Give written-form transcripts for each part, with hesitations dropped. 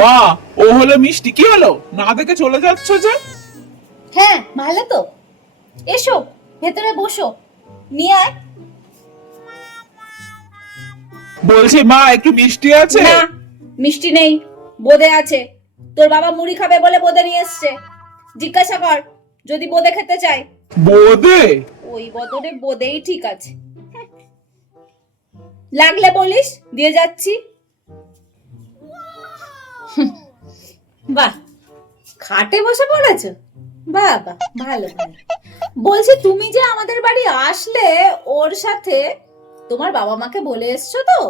মা, ও হলো মিষ্টি। কি হলো, না দেখে চলে যাচ্ছ যে? হ্যাঁ ভালো তো, এসো ভেতরে বসো, নিয়ে আয়। বলছি মা, একটু মিষ্টি আছে? না, মিষ্টি নেই, বোঁদে আছে। তোর বাবা মুড়ি খাবে বলে বোঁদে নিয়ে এসছে। জিজ্ঞাসা কর যদি বোঁদে খেতে চায়। বোদে? ওই বদলে বোঁদেই ঠিক আছে। লাগলে বলিস, দিয়ে যাচ্ছি। বাহ, খাটে বসে পড়েছো? বাহ বাহ, ভালো ভালো। বলছি তুমি যে আমাদের বাড়ি আসলে, ওর সাথে তোমার বাবা মাকে বলে এসছো তো?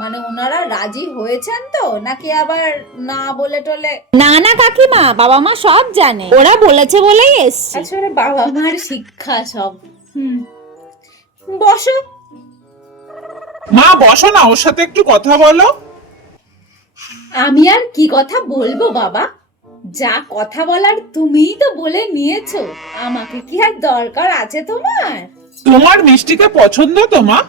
মানে ওনারা রাজি হয়েছেন তো, নাকি আবার না বলে টলে? না না কাকিমা, বাবা মা সব জানে, ওরা বলেছে বলেই এসছে। আসলে বাবা মার শিক্ষা সব। বসো। মা বসো না, ওর সাথে একটু কথা বলো। আমি আর কি কথা বলবো বাবা, যা কথা বলার তুমিই তো বলে নিয়েছো, আমাকে কি আর দরকার আছে তোমার? তোমার মিষ্টিকে পছন্দ তো মা?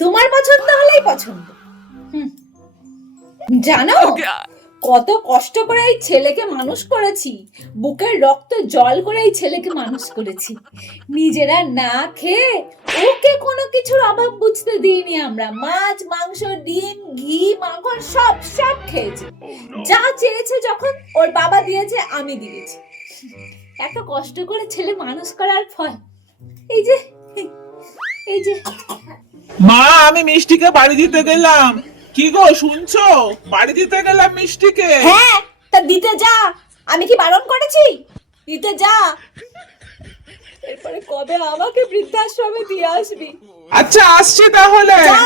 তোমার পছন্দ হলেই পছন্দ। জানো কত কষ্ট করে এই ছেলেকে মানুষ করেছি, বুকের রক্ত জল করে এই ছেলেকে মানুষ করেছি। নিজেরা না খেয়ে ওকে কোনো কিছুর অভাব বুঝতে দিইনি আমরা। মাছ, মাংস, ডিম, ঘি, মাখন সব সব খেয়েছি। যা চেয়েছে যখন ওর বাবা দিয়েছে, আমি দিয়েছি। এত কষ্ট করে ছেলে মানুষ করার ফল এই যে, এই যে। মা, আমি মিষ্টিকে বাড়ি দিতে গেলাম। কি গো, শুনছো? বাড়ি দিতে গেলাম মিষ্টিকে। হ্যাঁ, তা দিতে যা, আমি কি বারণ করেছি? দিতে যা। এরপরে কবে আমাকে বৃদ্ধাশ্রমে দিয়ে আসবি? আচ্ছা, আসছি তাহলে। যা।